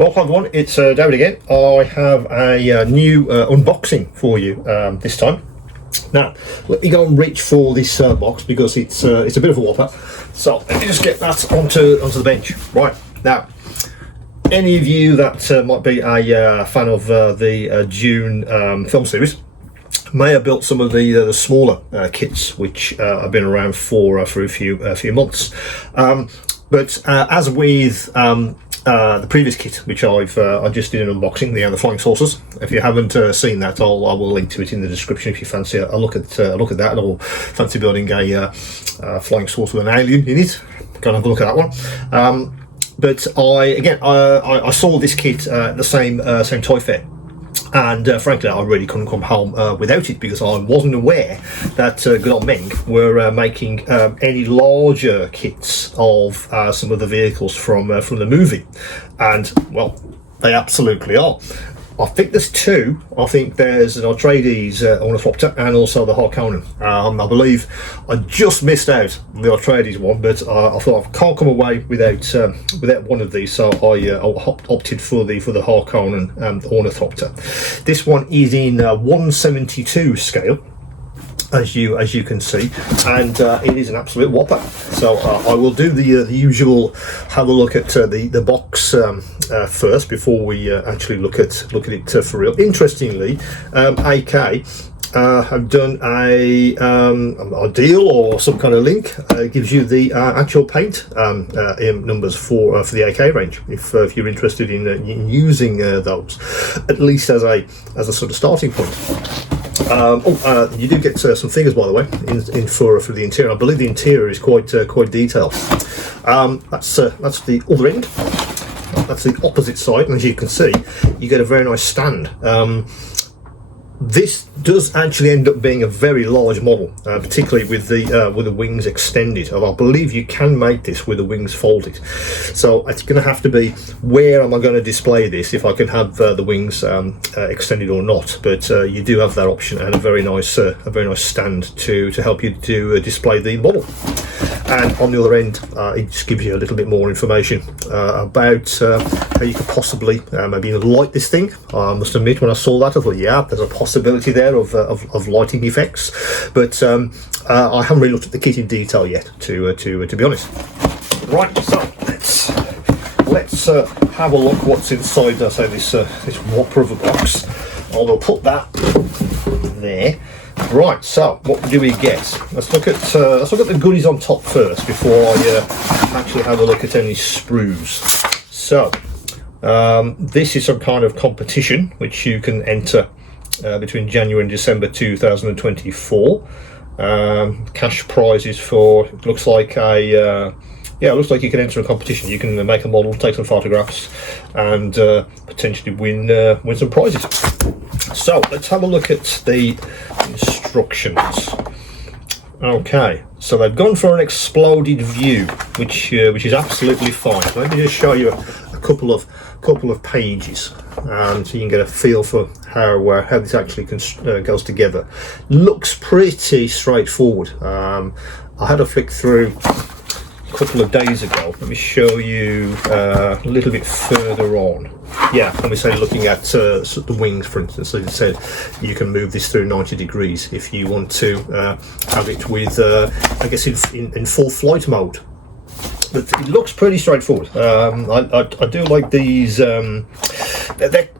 Well, hi everyone, it's David again. I have a new unboxing for you this time. Now, let me go and reach for this box because it's a bit of a whopper. So let me just get that onto the bench. Right, now, any of you that might be a fan of the Dune film series may have built some of the smaller kits, which have been around for a few months. But as with the previous kit, which I just did an unboxing, the flying saucers. If you haven't seen that, I will link to it in the description if you fancy a look at that, or fancy building a flying saucer with an alien in it. Go and have a look at that one. But I saw this kit at the same Toy Fair. And frankly, I really couldn't come home without it, because I wasn't aware that good old Meng were making any larger kits of some of the vehicles from the movie. And, well, they absolutely are. I think there's two. I think there's an Atreides Ornithopter and also the Harkonnen. I believe I just missed out on the Atreides one, but I thought I can't come away without one of these, so I opted for the Harkonnen and Ornithopter. This one is in 1/72 scale, as you can see, and it is an absolute whopper. So I will do the usual, have a look at the box first before we actually look at it for real. Interestingly, AK have done a deal or some kind of link. It gives you the actual paint numbers for the AK range, if you're interested in using those, at least as a sort of starting point. You do get some figures, by the way, in for the interior. I believe the interior is quite detailed. That's the other end. That's the opposite side, and as you can see, you get a very nice stand. This does actually end up being a very large model, particularly with the wings extended. I believe you can make this with the wings folded. So it's going to have to be, where am I going to display this, if I can have the wings extended or not. But you do have that option, and a very nice stand to help you to display the model. And on the other end, it just gives you a little bit more information about how you could possibly maybe light this thing. I must admit, when I saw that, I thought, yeah, there's a possibility there of lighting effects, but I haven't really looked at the kit in detail yet, to be honest. Right, so let's have a look what's inside. Say this whopper of a box. I'll put that there. Right, so what do we get? Let's look at the goodies on top first before I actually have a look at any sprues. So this is some kind of competition which you can enter between January and December 2024. Cash prizes for, it looks like it looks like you can enter a competition. You can make a model, take some photographs, and potentially win some prizes. So let's have a look at the instructions. Okay, so they've gone for an exploded view, which is absolutely fine. So let me just show you a couple of pages, so you can get a feel for how this actually goes together. Looks pretty straightforward. I had a flick through a couple of days ago. Let me show you a little bit further on. Yeah, let me say, looking at the wings, for instance, as I said, you can move this through 90 degrees if you want to have it with, I guess, in full flight mode. But it looks pretty straightforward. I do like these.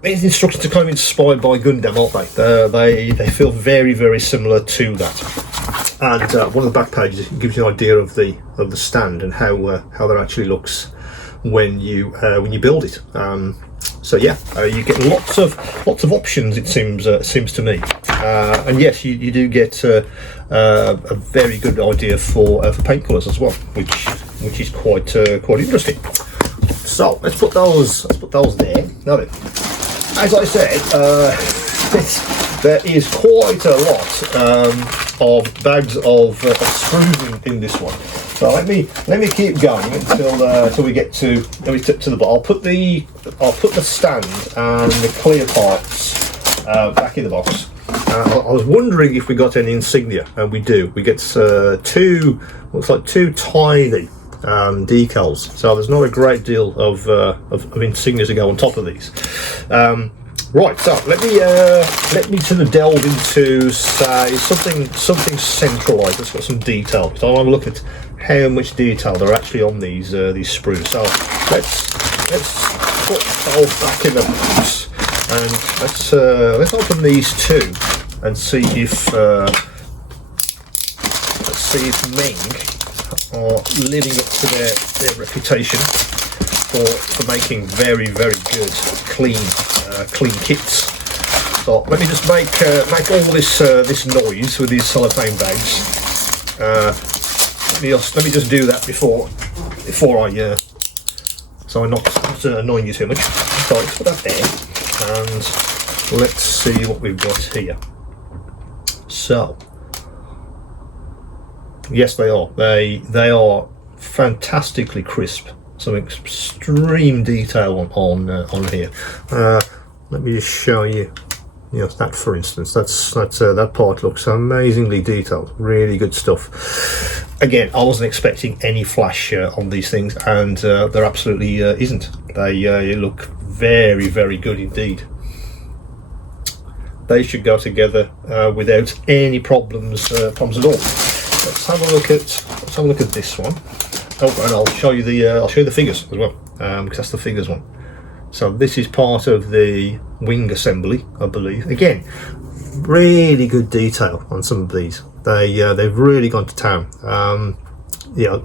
These instructions are kind of inspired by Gundam, aren't they? They feel very, very similar to that. And one of the back pages gives you an idea of the stand and how that actually looks when you build it. So yeah, you get lots of options. It seems to me, and yes, you do get a very good idea for paint colours as well, which is quite interesting. So let's put those there. Now then, as I said, there is quite a lot of bags of screws in this one. So let me keep going until we get to the bottom. I'll put the stand and the clear parts back in the box. I was wondering if we got any insignia, and we do. We get two tiny decals, so there's not a great deal of insignia to go on top of these. Right, so let me sort of delve into, say, something centralised that's got some detail. So I want to look at how much detail there are actually on these sprues. So let's put those back in the box, and let's open these two and see if Meng are living up to their reputation for making very good clean kits. So let me just make all this noise with these cellophane bags. Let me just do that before I so I'm not annoying you too much. So let's put that there, and let's see what we've got here. So yes, they are fantastically crisp. Some extreme detail on here. Let me just show you. That, for instance, that part looks amazingly detailed. Really good stuff. Again, I wasn't expecting any flash on these things, and there absolutely isn't. They look very good indeed. They should go together without any problems at all. Let's have a look at this one. Oh, and I'll show you the figures as well, because that's the figures one. So this is part of the wing assembly, I believe. Again, really good detail on some of these. They've really gone to town. A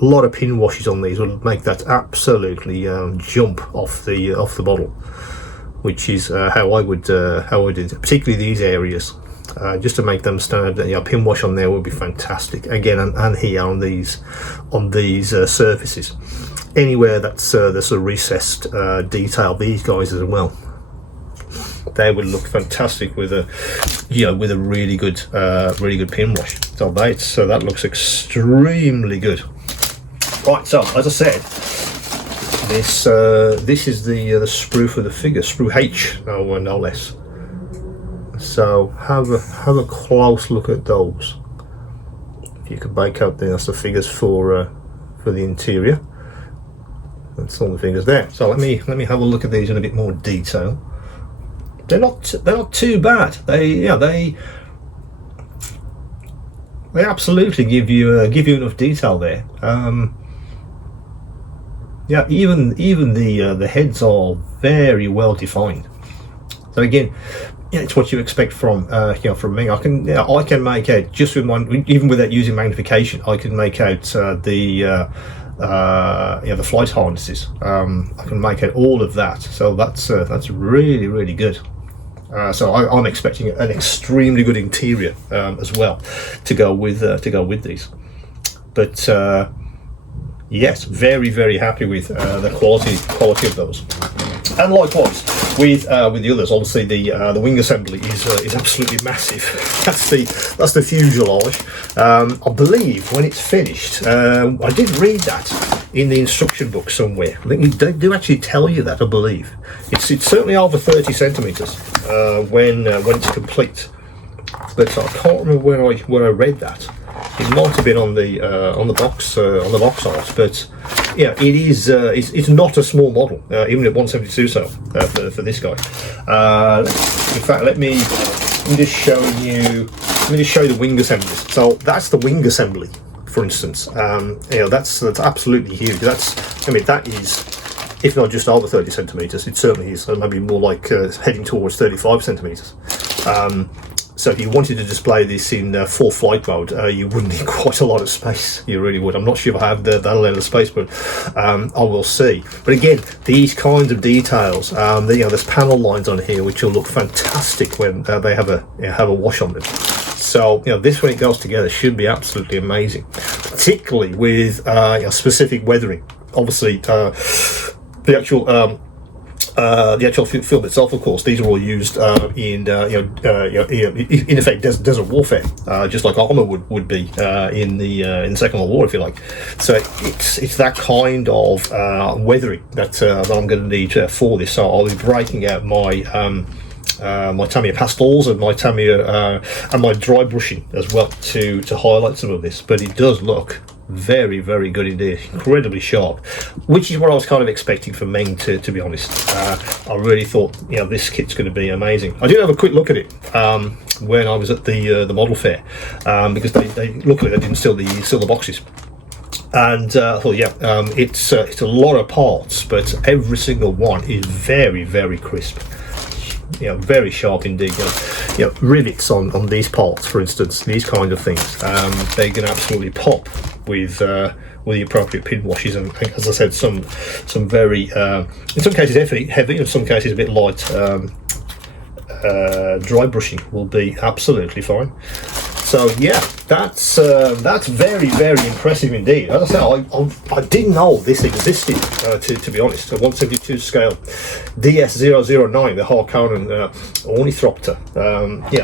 lot of pin washes on these will make that absolutely jump off the model, which is how I would particularly these areas. Just to make them stand, pin wash on there would be fantastic. Again, and here on these surfaces, anywhere that's a recessed detail, these guys as well, they would look fantastic with a really good pin wash. So that looks extremely good. Right, so as I said, this is the sprue for the figure, sprue H, no less. So have a close look at those. If you could make out that's the figures for the interior. That's all the figures there. So let me have a look at these in a bit more detail. They're not too bad. They absolutely give you enough detail there. Even the heads are very well defined. So again, it's what you expect from Meng. I can make out, just with even without using magnification, I can make out the flight harnesses. I can make out all of that. So that's really good. So I'm expecting an extremely good interior as well to go with these. But yes, very happy with the quality of those. And likewise with the others, obviously the wing assembly is absolutely massive. That's the fuselage. I believe when it's finished, I did read that in the instruction book somewhere. I think they do actually tell you that. I believe it's certainly over 30 centimeters when it's complete. But I can't remember when I read that. It might have been on the box art, but yeah, it is. It's not a small model, even at 172. So for this guy, in fact, let me just show you. Let me just show you the wing assemblies. So that's the wing assembly, for instance. That's absolutely huge. That is, if not just over 30 centimeters, it certainly is. Maybe more like heading towards 35 centimeters. So if you wanted to display this in full flight mode, you would need quite a lot of space. You really would. I'm not sure if I have that amount of space, but I will see. But again, these kinds of details, there's panel lines on here which will look fantastic when they have a wash on them. So this, when it goes together, should be absolutely amazing, particularly with specific weathering. Obviously, the actual film itself, of course, these are all used in effect desert warfare, just like armor would be in the Second World War, if you like. So it's that kind of weathering that I'm going to need for this. So I'll be breaking out my my Tamiya pastels and my Tamiya and my dry brushing as well to highlight some of this. But it does look Very, very good indeed. Incredibly sharp, which is what I was kind of expecting from Meng, to be honest. I really thought, this kit's going to be amazing. I did have a quick look at it when I was at the model fair, because they luckily they didn't steal the boxes. And I thought, it's a lot of parts, but every single one is very, very crisp. Very sharp indeed. Rivets on these parts, for instance, these kind of things, they're going to absolutely pop with the appropriate pin washes, and as I said, some very in some cases heavy, in some cases a bit light. Dry brushing will be absolutely fine. So yeah, that's very, very impressive indeed. As I say, I didn't know this existed, to be honest. A 1/72 scale DS009, the Harkonnen Ornithopter.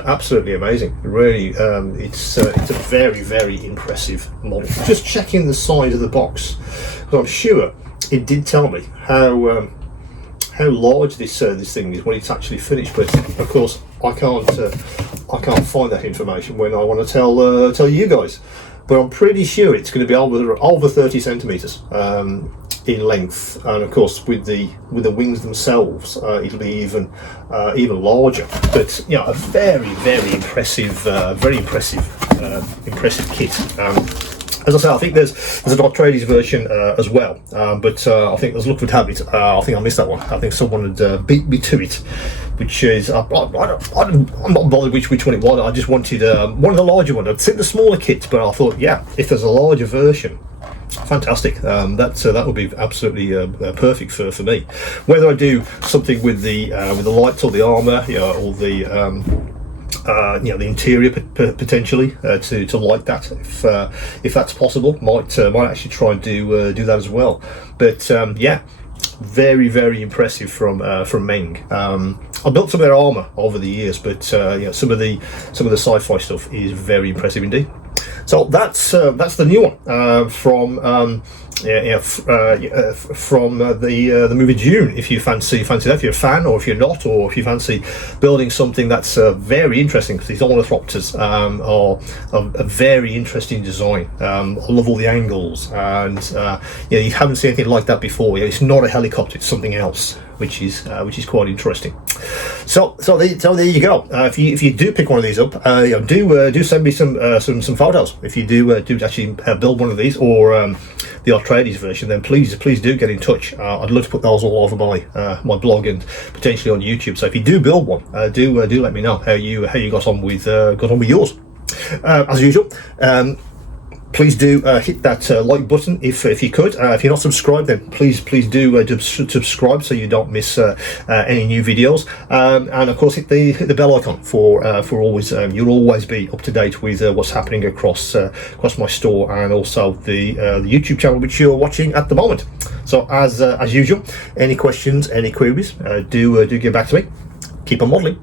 Absolutely amazing. Really, it's a very, very impressive model. Just checking the side of the box, because I'm sure it did tell me how large this thing is when it's actually finished, but of course I can't find that information when I want to tell you guys. But I'm pretty sure it's going to be over 30 centimeters in length, and of course with the wings themselves, it'll be even larger. But a very, very impressive kit. As I say, I think there's an Atreides version as well, but I think as luck would have it, I think I missed that one. I think someone had beat me to it, which is I'm not bothered which one it was. I just wanted one of the larger ones. I'd seen the smaller kit, but I thought, if there's a larger version, fantastic. That would be absolutely perfect for me. Whether I do something with the lights or the armor, or the interior potentially to light that, if that's possible, might actually try and do that as well. But very, very impressive from Meng. I built some of their armor over the years, but some of the sci-fi stuff is very impressive indeed. So that's the new one from the movie Dune. If you fancy that, if you're a fan, or if you're not, or if you fancy building something that's very interesting, because these Ornithopters are a very interesting design. I love all the angles, and you haven't seen anything like that before. It's not a helicopter; it's something else, which is quite interesting. So there you go. If you do pick one of these up, do send me some photos. If you do actually build one of these, or the Atreides version, then please do get in touch. I'd love to put those all over my blog and potentially on YouTube. So if you do build one, do let me know how you got on with yours. As usual, please do hit that like button if you could. If you're not subscribed, then please do subscribe so you don't miss any new videos. And of course, hit the bell icon for always. You'll always be up to date with what's happening across my store, and also the YouTube channel which you're watching at the moment. So as usual, any questions, any queries, do get back to me. Keep on modelling.